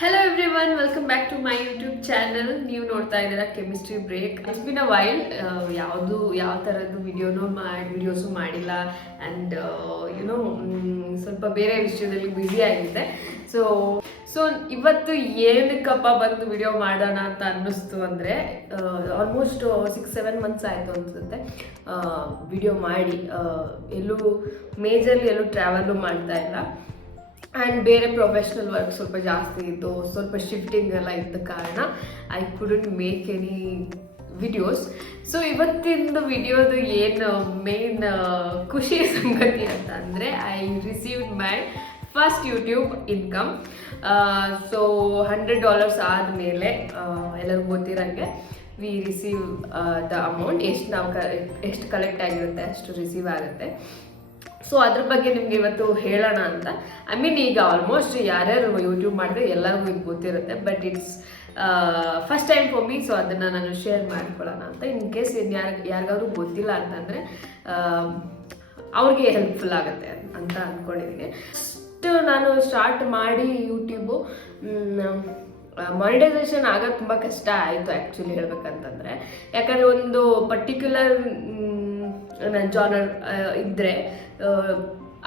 Hello everyone, welcome back to my YouTube channel. ನೀವು ನೋಡ್ತಾ ಇದ್ದೀರಾ chemistry break. It's been a while. ಯಾವ ಥರದ್ದು ವಿಡಿಯೋಸು ಮಾಡಿಲ್ಲ ಆ್ಯಂಡ್ ಸ್ವಲ್ಪ ಬೇರೆ ವಿಷಯದಲ್ಲಿ ಬ್ಯುಸಿ ಆಗಿದೆ. ಸೊ ಇವತ್ತು ಏನಕ್ಕಪ್ಪ ಬಂದು ವಿಡಿಯೋ ಮಾಡೋಣ ಅಂತ ಅನ್ನಿಸ್ತು ಅಂದರೆ ಆಲ್ಮೋಸ್ಟ್ 6-7 ಮಂತ್ಸ್ ಆಯಿತು ಅನಿಸುತ್ತೆ ವಿಡಿಯೋ ಮಾಡಿ. ಎಲ್ಲೂ ಟ್ರಾವೆಲು ಮಾಡ್ತಾ ಇಲ್ಲ. ಆ್ಯಂಡ್ ಬೇರೆ ಪ್ರೊಫೆಷ್ನಲ್ ವರ್ಕ್ ಸ್ವಲ್ಪ ಜಾಸ್ತಿ ಇತ್ತು, ಸ್ವಲ್ಪ ಶಿಫ್ಟಿಂಗ್ ಎಲ್ಲ ಇದ್ದ ಕಾರಣ I couldn't make any videos. So ಇವತ್ತಿನ ವಿಡಿಯೋದು ಏನು ಮೇನ್ ಖುಷಿ ಸಂಗತಿ ಅಂತ ಅಂದರೆ I received my first YouTube income. So $100 ಆದಮೇಲೆ ಎಲ್ಲರಿಗೂ ಗೊತ್ತಿರೋಂಗೆ ವಿ ರಿಸೀವ್ ದ ಅಮೌಂಟ್. ಎಷ್ಟು ಕಲೆಕ್ಟ್ ಆಗಿರುತ್ತೆ ಅಷ್ಟು ರಿಸೀವ್ ಆಗುತ್ತೆ. ಸೊ ಅದ್ರ ಬಗ್ಗೆ ನಿಮ್ಗೆ ಇವತ್ತು ಹೇಳೋಣ ಅಂತ. ಈಗ ಆಲ್ಮೋಸ್ಟ್ ಯಾರ್ಯಾರು ಯೂಟ್ಯೂಬ್ ಮಾಡಿದ್ರೆ ಎಲ್ಲರಿಗೂ ಇದು ಗೊತ್ತಿರುತ್ತೆ, but it's first time for me. So ಅದನ್ನು ನಾನು ಶೇರ್ ಮಾಡ್ಕೊಳ್ಳೋಣ ಅಂತ. ಇನ್ ಕೇಸ್ ಯಾರಿಗಾದ್ರೂ ಗೊತ್ತಿಲ್ಲ ಅಂತಂದರೆ ಅವ್ರಿಗೆ ಹೆಲ್ಪ್ಫುಲ್ ಆಗುತ್ತೆ ಅಂತ ಅಂದ್ಕೊಂಡಿದ್ದೀನಿ. ಫಸ್ಟ್ ನಾನು ಸ್ಟಾರ್ಟ್ ಮಾಡಿ ಯೂಟ್ಯೂಬು ಮಾನಿಟೈಸೇಷನ್ ಆಗೋದು ತುಂಬ ಕಷ್ಟ ಆಯಿತು ಆ್ಯಕ್ಚುಲಿ ಹೇಳ್ಬೇಕಂತಂದರೆ. ಯಾಕಂದರೆ ಒಂದು ಪರ್ಟಿಕ್ಯುಲರ್ ಜಾನರ್ ಇದ್ದರೆ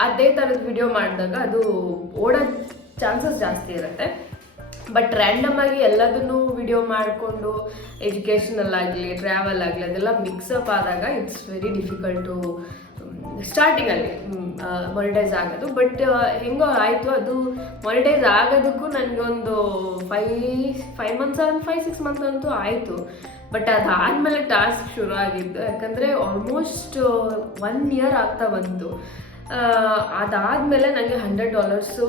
ಅದೇ ಥರದ ವಿಡಿಯೋ ಮಾಡಿದಾಗ ಅದು ಓಡೋ ಚಾನ್ಸಸ್ ಜಾಸ್ತಿ ಇರುತ್ತೆ. ಬಟ್ ರ್ಯಾಂಡಮ್ ಆಗಿ ಎಲ್ಲದನ್ನೂ ವಿಡಿಯೋ ಮಾಡಿಕೊಂಡು ಎಜುಕೇಷನಲ್ ಆಗಲಿ ಟ್ರಾವೆಲ್ ಆಗಲಿ ಅದೆಲ್ಲ ಮಿಕ್ಸಪ್ ಆದಾಗ ಇಟ್ಸ್ ವೆರಿ ಡಿಫಿಕಲ್ಟ್ ಟು ಸ್ಟಾರ್ಟಿಂಗಲ್ಲಿ ಮಾನಿಟೈಸ್ ಆಗೋದು. ಬಟ್ ಹೆಂಗೋ ಆಯಿತು. ಅದು ಮಾನಿಟೈಸ್ ಆಗೋದಕ್ಕೂ ನನಗೆ ಒಂದು 5-6 ಮಂತ್ಸ್ ಅಂತೂ ಆಯಿತು. ಬಟ್ ಅದಾದಮೇಲೆ ಟಾಸ್ಕ್ ಶುರು ಆಗಿದ್ದು, ಯಾಕಂದರೆ ಆಲ್ಮೋಸ್ಟ್ 1 year ಆಗ್ತಾ ಬಂತು. ಅದಾದಮೇಲೆ ನನಗೆ $100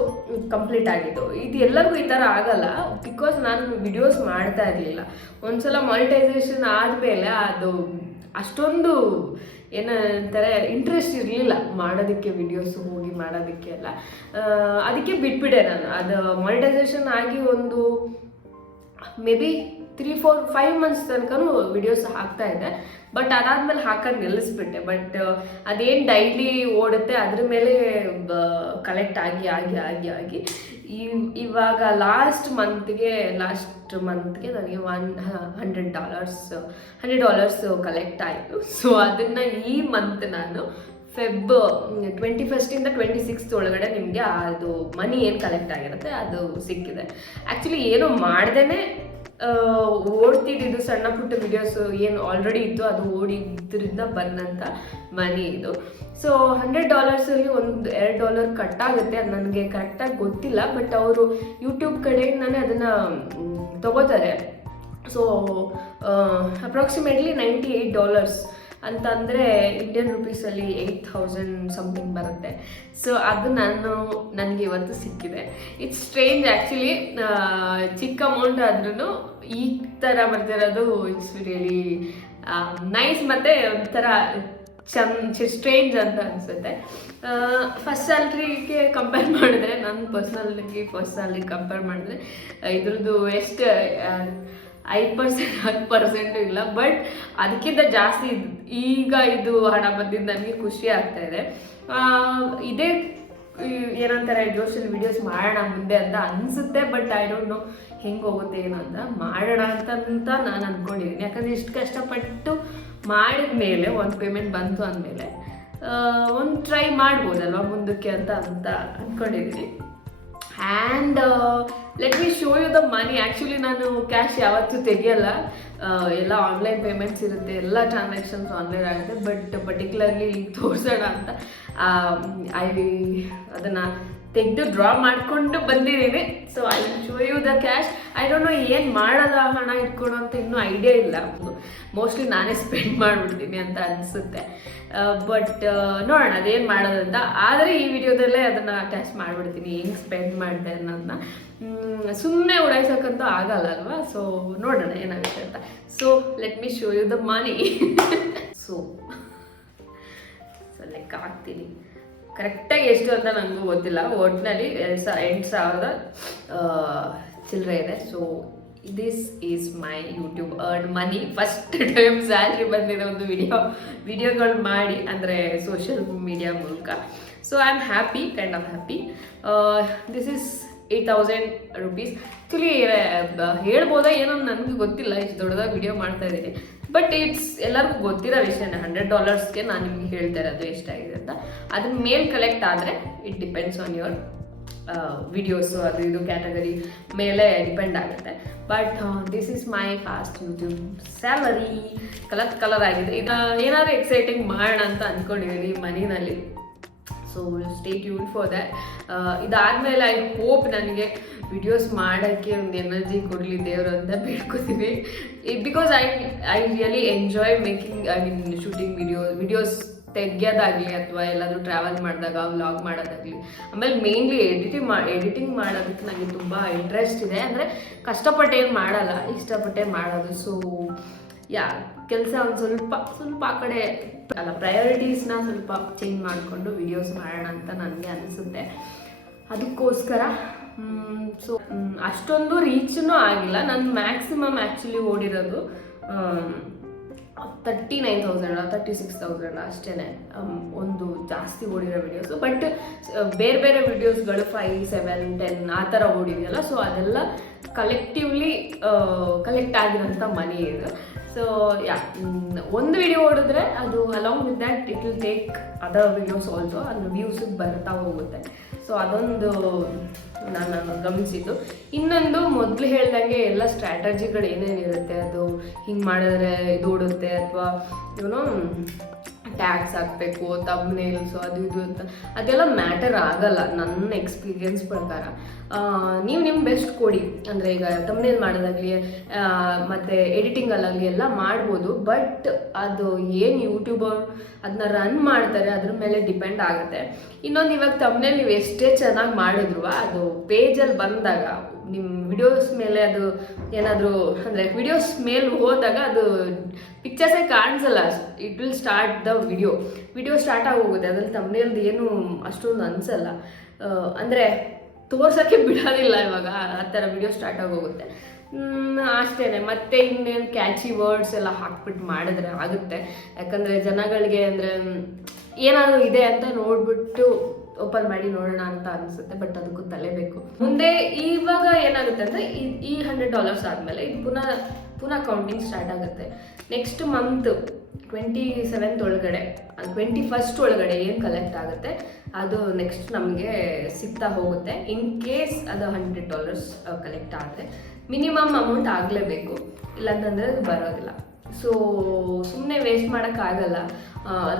ಕಂಪ್ಲೀಟ್ ಆಗಿದ್ದು. ಇದು ಎಲ್ಲರಿಗೂ ಈ ಥರ ಆಗಲ್ಲ, ಬಿಕಾಸ್ ನಾನು ವಿಡಿಯೋಸ್ ಮಾಡ್ತಾ ಇರಲಿಲ್ಲ. ಒಂದ್ಸಲ ಮಾನಿಟೈಸೇಷನ್ ಆದಮೇಲೆ ಅದು ಅಷ್ಟೊಂದು ಏನಂತಾರೆ ಇಂಟ್ರೆಸ್ಟ್ ಇರಲಿಲ್ಲ ಮಾಡೋದಕ್ಕೆ, ವಿಡಿಯೋಸ್ ಹೋಗಿ ಮಾಡೋದಕ್ಕೆ ಎಲ್ಲ. ಅದಕ್ಕೆ ಬಿಟ್ಬಿಟ್ಟೆ ನಾನು. ಅದು ಮಾನಿಟೈಸೇಷನ್ ಆಗಿ ಒಂದು ಮೇ ಬಿ 3-4-5 ಮಂತ್ಸ್ ತನಕನೂ ವಿಡಿಯೋಸ್ ಹಾಕ್ತಾ ಇದೆ. ಬಟ್ ಅದಾದ್ಮೇಲೆ ಹಾಕೋದು ನಿಲ್ಲಿಸ್ಬಿಟ್ಟೆ. ಬಟ್ ಅದೇನು ಡೈಲಿ ಓಡುತ್ತೆ ಅದ್ರ ಮೇಲೆ ಕಲೆಕ್ಟ್ ಆಗಿ ಆಗಿ ಆಗಿ ಆಗಿ ಇವಾಗ ಲಾಸ್ಟ್ ಮಂತ್ಗೆ ನನಗೆ $100 ಕಲೆಕ್ಟ್ ಆಯಿತು. ಸೊ ಅದನ್ನು ಈ ಮಂತ್ ನಾನು Feb 21st 26th ಒಳಗಡೆ ನಿಮಗೆ ಅದು ಮನಿ ಏನು ಕಲೆಕ್ಟ್ ಆಗಿರುತ್ತೆ ಅದು ಸಿಕ್ಕಿದೆ. ಆ್ಯಕ್ಚುಲಿ ಏನು ಮಾಡ್ದೇ ಓಡ್ತಿದ್ದು ಸಣ್ಣ ಪುಟ್ಟ ವಿಡಿಯೋಸು ಏನು ಆಲ್ರೆಡಿ ಇತ್ತು ಅದು ಓಡಿದ್ರಿಂದ ಬಂದಂಥ ಮನಿ ಇದು. ಸೊ $100 $2 ಕಟ್ ಆಗುತ್ತೆ. ಅದು ನನಗೆ ಕರೆಕ್ಟಾಗಿ ಗೊತ್ತಿಲ್ಲ, ಬಟ್ ಅವರು ಯೂಟ್ಯೂಬ್ ಕಡೆಯಿಂದನೇ ಅದನ್ನು ತಗೋತಾರೆ. ಸೊ ಅಪ್ರಾಕ್ಸಿಮೇಟ್ಲಿ $98 ಅಂತಂದರೆ ಇಂಡಿಯನ್ ರುಪೀಸಲ್ಲಿ 8,000 ಸಮಥಿಂಗ್ ಬರುತ್ತೆ. ಸೊ ಅದು ನನಗೆ ಇವತ್ತು ಸಿಕ್ಕಿದೆ. It's strange actually. ಚಿಕ್ಕ ಅಮೌಂಟ್ ಆದ್ರೂ ಈ ಥರ ಬರ್ತಿರೋದು ಇಟ್ಸ್ ರಿಯಲಿ ನೈಸ್. ಮತ್ತು ಒಂಥರ ಸ್ಟ್ರೇಂಜ್ ಅಂತ ಅನಿಸುತ್ತೆ. ಫಸ್ಟ್ ಸ್ಯಾಲ್ರಿಗೆ ಕಂಪೇರ್ ಮಾಡಿದ್ರೆ, ನನ್ನ ಫಸ್ಟ್ ಸ್ಯಾಲ್ರಿ ಕಂಪೇರ್ ಮಾಡಿದ್ರೆ ಇದ್ರದ್ದು ಎಷ್ಟು 5% 10% ಇಲ್ಲ. ಬಟ್ ಅದಕ್ಕಿಂತ ಜಾಸ್ತಿ ಈಗ ಇದು ಹಣ ಬಂದಿದ್ದು ನನಗೆ ಖುಷಿ ಆಗ್ತಾ ಇದೆ. ಇದೇ ಏನಂತಾರೆ ಜೋಶಲ್ಲಿ ವಿಡಿಯೋಸ್ ಮಾಡೋಣ ಮುಂದೆ ಅಂತ ಅನಿಸುತ್ತೆ. ಬಟ್ ಐ ಡೋಂಟ್ ನೋ ಹೆಂಗೆ ಹೋಗುತ್ತೆ ಏನು ಅಂತ. ಮಾಡೋಣ ಅಂತ ನಾನು ಅಂದ್ಕೊಂಡಿದ್ದೀನಿ. ಯಾಕಂದರೆ ಇಷ್ಟು ಕಷ್ಟಪಟ್ಟು ಮಾಡಿದ ಮೇಲೆ ಒಂದು ಪೇಮೆಂಟ್ ಬಂತು ಅಂದಮೇಲೆ ಒಂದು ಟ್ರೈ ಮಾಡ್ಬೋದಲ್ವ ಮುಂದಕ್ಕೆ ಅಂತ ಅಂದ್ಕೊಂಡಿದ್ದೀನಿ. And let me show you the money. Actually ನಾನು ಕ್ಯಾಶ್ ಯಾವತ್ತೂ ತೆಗಿಯಲ್ಲ. ಎಲ್ಲ ಆನ್ಲೈನ್ ಪೇಮೆಂಟ್ಸ್ ಇರುತ್ತೆ, ಎಲ್ಲ ಟ್ರಾನ್ಸಾಕ್ಷನ್ಸ್ ಆನ್ಲೈನ್ ಆಗುತ್ತೆ. ಬಟ್ ಪರ್ಟಿಕ್ಯುಲರ್ಲಿ ಈಗ ತೋರಿಸೋಣ ಅಂತ ಅದನ್ನು ತೆಗೆದು ಡ್ರಾ ಮಾಡಿಕೊಂಡು ಬಂದಿದ್ದೀನಿ. So I will show you the cash. I don't know ಏನು ಮಾಡೋದ ಹಣ ಇಟ್ಕೊಂಡು ಅಂತ ಇನ್ನೂ ಐಡಿಯಾ ಇಲ್ಲ. ಮೋಸ್ಟ್ಲಿ ನಾನೇ ಸ್ಪೆಂಡ್ ಮಾಡಿಬಿಡ್ತೀನಿ ಅಂತ ಅನಿಸುತ್ತೆ. ಬಟ್ ನೋಡೋಣ ಅದೇನು ಮಾಡೋದಂತ. ಆದರೆ ಈ ವಿಡಿಯೋದಲ್ಲೇ ಅದನ್ನು ಕ್ಯಾಶ್ ಮಾಡಿಬಿಡ್ತೀನಿ ಹೆಂಗೆ ಸ್ಪೆಂಡ್ ಮಾಡಿದೆ ಅನ್ನೋದನ್ನ. ಸುಮ್ಮನೆ ಉಡಾಯಿಸೋಕ್ಕಂತೂ ಆಗಲ್ಲ ಅಲ್ವಾ. ಸೊ ನೋಡೋಣ ಏನಾಗುತ್ತೆ ಅಂತ. So let me show you the money. So ಲೆಕ್ಕ ಹಾಕ್ತೀನಿ. ಕರೆಕ್ಟಾಗಿ ಎಷ್ಟು ಅಂತ ನನಗೂ ಗೊತ್ತಿಲ್ಲ. ಒಟ್ಟಿನಲ್ಲಿ 8,000 ಚಿಲ್ಲರೆ ಇದೆ. So this is my YouTube earn money. First time salary ಬಂದಿರೋ ಒಂದು ವಿಡಿಯೋಗಳು ಮಾಡಿ, ಅಂದರೆ ಸೋಷಿಯಲ್ ಮೀಡಿಯಾ ಮೂಲಕ. So I am happy, kind of happy. This is 8,000 rupees. Actually ಹೇಳ್ಬೋದಾ ಏನೋ ನನಗೆ ಗೊತ್ತಿಲ್ಲ, ಇಷ್ಟು ದೊಡ್ಡದಾಗಿ ವಿಡಿಯೋ ಮಾಡ್ತಾ ಇದ್ದೀನಿ. ಬಟ್ ಇಟ್ಸ್ ಎಲ್ಲರಿಗೂ ಗೊತ್ತಿರೋ ವಿಷಯನೇ. $100ಗೆ ನಾನು ನಿಮ್ಗೆ ಹೇಳ್ತಾ ಇರೋದು ಎಷ್ಟಾಗಿದೆ ಅಂತ. ಅದ್ರ ಮೇಲೆ ಕಲೆಕ್ಟ್ ಆದರೆ it depends on your videos, ಅದು ಇದು ಕ್ಯಾಟಗರಿ ಮೇಲೆ ಡಿಪೆಂಡ್ ಆಗುತ್ತೆ. But this is my fast YouTube salary. Colour ಆಗಿದೆ. ಇದು ಏನಾದರೂ ಎಕ್ಸೈಟಿಂಗ್ ಮಾಡೋಣ ಅಂತ ಅಂದ್ಕೊಂಡಿದ್ದೀನಿ ಮನಿನಲ್ಲಿ. So stay tune for that. ಇದಾದಮೇಲೆ ಐ ಹೋಪ್ ನನಗೆ ವಿಡಿಯೋಸ್ ಮಾಡೋಕ್ಕೆ ಒಂದು ಎನರ್ಜಿ ಕೊಡಲಿ ದೇವರು ಅಂತ ಬೇಡ್ಕೋತೀನಿ. Because I really enjoy making, shooting videos ತೆಗೆಯೋದಾಗಲಿ ಅಥವಾ ಎಲ್ಲಾದರೂ ಟ್ರಾವೆಲ್ ಮಾಡಿದಾಗ ವ್ಲಾಗ್ ಮಾಡೋದಾಗಲಿ. ಆಮೇಲೆ ಮೇನ್ಲಿ ಎಡಿಟಿಂಗ್ ಮಾಡೋದಕ್ಕೆ ನನಗೆ ತುಂಬ ಇಂಟ್ರೆಸ್ಟ್ ಇದೆ. ಅಂದರೆ ಕಷ್ಟಪಟ್ಟೇನು ಮಾಡಲ್ಲ, ಇಷ್ಟಪಟ್ಟೆ ಮಾಡೋದು. ಸೊ ಕೆಲಸ ಒಂದು ಸ್ವಲ್ಪ ಆ ಕಡೆ ಅಲ್ಲ, ಪ್ರಯಾರಿಟೀಸ್ನ ಸ್ವಲ್ಪ ಚೇಂಜ್ ಮಾಡಿಕೊಂಡು ವಿಡಿಯೋಸ್ ಮಾಡೋಣ ಅಂತ ನನಗೆ ಅನಿಸುತ್ತೆ. ಅದಕ್ಕೋಸ್ಕರ ಸೊ ಅಷ್ಟೊಂದು ರೀಚ್ನೂ ಆಗಿಲ್ಲ. ನಾನು ಮ್ಯಾಕ್ಸಿಮಮ್ ಆ್ಯಕ್ಚುಲಿ ಓಡಿರೋದು 39,000 36,000 ಅಷ್ಟೇ ಒಂದು ಜಾಸ್ತಿ ಓಡಿರೋ ವಿಡಿಯೋಸು. ಬಟ್ ಬೇರೆ ವಿಡಿಯೋಸ್ಗಳು 5, 7, 10 ಆ ಥರ ಓಡಿದೆಯಲ್ಲ. ಸೊ ಅದೆಲ್ಲ ಕಲೆಕ್ಟಿವ್ಲಿ ಕಲೆಕ್ಟ್ ಆಗಿರೋಂಥ ಮನಿ ಇದು. ಸೊ ಒಂದು ವಿಡಿಯೋ ಓಡಿದ್ರೆ ಅದು along with that it will take other videos also, ಅದು ವ್ಯೂಸಿಗೆ ಬರ್ತಾ ಹೋಗುತ್ತೆ. ಸೊ ಅದೊಂದು ನಾನು ಗಮನಿಸಿದ್ದು. ಇನ್ನೊಂದು ಮೊದಲು ಹೇಳ್ದಂಗೆ ಎಲ್ಲ ಸ್ಟ್ರಾಟಜಿಗಳು ಏನೇನಿರುತ್ತೆ, ಅದು ಹಿಂಗೆ ಮಾಡಿದ್ರೆ ಇದು ಓಡುತ್ತೆ ಅಥವಾ ಏನೋ ಟ್ಯಾಗ್ಸ್ ಹಾಕಬೇಕು, ತಮ್ನೇಲ್ಸು ಅದು ಇದು ಅಂತ ಅದೆಲ್ಲ ಮ್ಯಾಟರ್ ಆಗಲ್ಲ ನನ್ನ ಎಕ್ಸ್ಪೀರಿಯನ್ಸ್ ಪ್ರಕಾರ. ನೀವು ನಿಮ್ಮ ಬೆಸ್ಟ್ ಕೊಡಿ. ಅಂದರೆ ಈಗ ತಮ್ನೇಲ್ ಮಾಡೋದಾಗಲಿ ಮತ್ತು ಎಡಿಟಿಂಗಲ್ಲಾಗಲಿ ಎಲ್ಲ ಮಾಡ್ಬೋದು. ಬಟ್ ಅದು ಏನು ಯೂಟ್ಯೂಬರ್ ಅದನ್ನ ರನ್ ಮಾಡ್ತಾರೆ ಅದ್ರ ಮೇಲೆ ಡಿಪೆಂಡ್ ಆಗುತ್ತೆ. ಇನ್ನೊಂದು, ಇವಾಗ ತಮ್ನೇಲ್ ನೀವು ಎಷ್ಟೇ ಚೆನ್ನಾಗಿ ಮಾಡಿದ್ರು ಅದು ಪೇಜಲ್ಲಿ ಬಂದಾಗ ನಿಮ್ಮ ವಿಡಿಯೋಸ್ ಮೇಲೆ ಅದು ಏನಾದರೂ ಅಂದರೆ ವಿಡಿಯೋಸ್ ಮೇಲೆ ಹೋದಾಗ ಅದು ಪಿಕ್ಚರ್ಸೇ ಕಾಣಿಸಲ್ಲ. It will start the video start ಆಗೋಗುತ್ತೆ. ಅದ್ರಲ್ಲಿ ತಮ್ನೇಲ್ದು ಏನು ಅಷ್ಟೊಂದು ಅನಿಸಲ್ಲ. ಅಂದರೆ ತೋರ್ಸೋಕ್ಕೆ ಬಿಡೋದಿಲ್ಲ ಇವಾಗ, ಆ ಥರ ವಿಡಿಯೋ ಸ್ಟಾರ್ಟ್ ಆಗೋಗುತ್ತೆ ಅಷ್ಟೇ. ಮತ್ತು ಇನ್ನೇನು ಕ್ಯಾಚಿ ವರ್ಡ್ಸ್ ಎಲ್ಲ ಹಾಕ್ಬಿಟ್ಟು ಮಾಡಿದ್ರೆ ಆಗುತ್ತೆ. ಯಾಕಂದರೆ ಜನಗಳಿಗೆ ಅಂದರೆ ಏನಾದರೂ ಇದೆ ಅಂತ ನೋಡಿಬಿಟ್ಟು ಓಪನ್ ಮಾಡಿ ನೋಡೋಣ ಅಂತ ಅನಿಸುತ್ತೆ. ಬಟ್ ಅದಕ್ಕೂ ತಲೆ ಬೇಕು. ಮುಂದೆ ಇವಾಗ ಏನಾಗುತ್ತೆ ಅಂದರೆ ಈ $100 ಆದಮೇಲೆ ಇದು ಪುನಃ ಕೌಂಟಿಂಗ್ ಸ್ಟಾರ್ಟ್ ಆಗುತ್ತೆ. ನೆಕ್ಸ್ಟ್ ಮಂತ್ 27th ಒಳಗಡೆ 21st ಒಳಗಡೆ ಏನು ಕಲೆಕ್ಟ್ ಆಗುತ್ತೆ ಅದು ನೆಕ್ಸ್ಟ್ ನಮಗೆ ಸಿಗ್ತಾ ಹೋಗುತ್ತೆ. ಇನ್ ಕೇಸ್ ಅದು $100 ಕಲೆಕ್ಟ್ ಆದರೆ ಮಿನಿಮಮ್ ಅಮೌಂಟ್ ಆಗಲೇಬೇಕು, ಇಲ್ಲಾಂತಂದರೆ ಅದು ಬರೋದಿಲ್ಲ. ಸೊ ಸುಮ್ಮನೆ ವೇಸ್ಟ್ ಮಾಡೋಕ್ಕಾಗಲ್ಲ.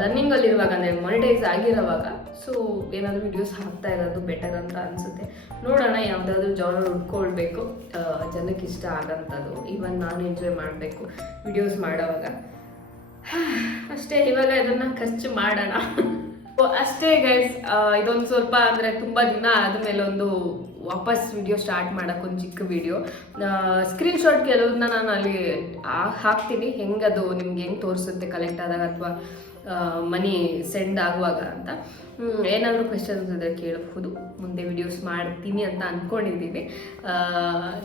ರನ್ನಿಂಗಲ್ಲಿರುವಾಗ ಅಂದರೆ ಮಾನಿಟೈಸ್ ಆಗಿರೋವಾಗ ಸೊ ಏನಾದರೂ ವಿಡಿಯೋಸ್ ಹಾಕ್ತಾ ಇರೋದು ಬೆಟರ್ ಅಂತ ಅನಿಸುತ್ತೆ. ನೋಡೋಣ, ಯಾವುದಾದ್ರೂ ಜಾನರ್ ಹುಡ್ಕೊಳ್ಬೇಕು ಜನಕ್ಕೆ ಇಷ್ಟ ಆಗೋಂಥದ್ದು. ಈವನ್ ನಾನು ಎಂಜಾಯ್ ಮಾಡಬೇಕು ವಿಡಿಯೋಸ್ ಮಾಡೋವಾಗ ಅಷ್ಟೇ. ಇವಾಗ ಇದನ್ನು ಖರ್ಚು ಮಾಡೋಣ ಅಷ್ಟೇ ಗೈಸ್. ಇದೊಂದು ಸ್ವಲ್ಪ ಅಂದರೆ ತುಂಬ ದಿನ ಆದಮೇಲೆ ಒಂದು ವಾಪಸ್ ವಿಡಿಯೋ ಸ್ಟಾರ್ಟ್ ಮಾಡೋಕ್ಕೆ ಒಂದು ಚಿಕ್ಕ ವಿಡಿಯೋ ಸ್ಕ್ರೀನ್ಶಾಟ್ ಕೆಲವನ್ನ ನಾನು ಅಲ್ಲಿ ಹಾಕ್ತೀನಿ. ಅದು ನಿಮ್ಗೆ ಹೆಂಗೆ ತೋರಿಸುತ್ತೆ ಕಲೆಕ್ಟ್ ಆದಾಗ ಅಥವಾ ಮನಿ ಸೆಂಡ್ ಆಗುವಾಗ ಅಂತ. ಏನಾದರೂ ಕ್ವೆಶನ್ಸ್ ಇದ್ದರೆ ಕೇಳಬಹುದು. ಮುಂದೆ ವಿಡಿಯೋಸ್ ಮಾಡ್ತೀನಿ ಅಂತ ಅಂದ್ಕೊಂಡಿದ್ದೀನಿ.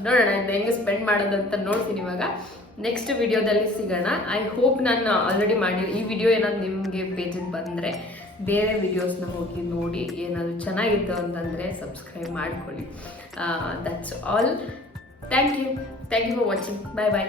ನೋಡೋಣ ಹೆಂಗೆ ಸ್ಪೆಂಡ್ ಮಾಡೋದಂತ ನೋಡ್ತೀನಿ. ಇವಾಗ ನೆಕ್ಸ್ಟ್ ವಿಡಿಯೋದಲ್ಲಿ ಸಿಗೋಣ. ಐ ಹೋಪ್ ನಾನು ಆಲ್ರೆಡಿ ಮಾಡಿರೋ ಈ ವಿಡಿಯೋ ಏನಾದ್ರು ನಿಮಗೆ ಪೇಜಿಗೆ ಬಂದರೆ ಬೇರೆ ವಿಡಿಯೋಸ್ನ ಹೋಗಿ ನೋಡಿ, ಏನಾದರೂ ಚೆನ್ನಾಗಿತ್ತು ಅಂತಂದರೆ ಸಬ್ಸ್ಕ್ರೈಬ್ ಮಾಡ್ಕೊಳ್ಳಿ. That's all. Thank you for watching. Bye.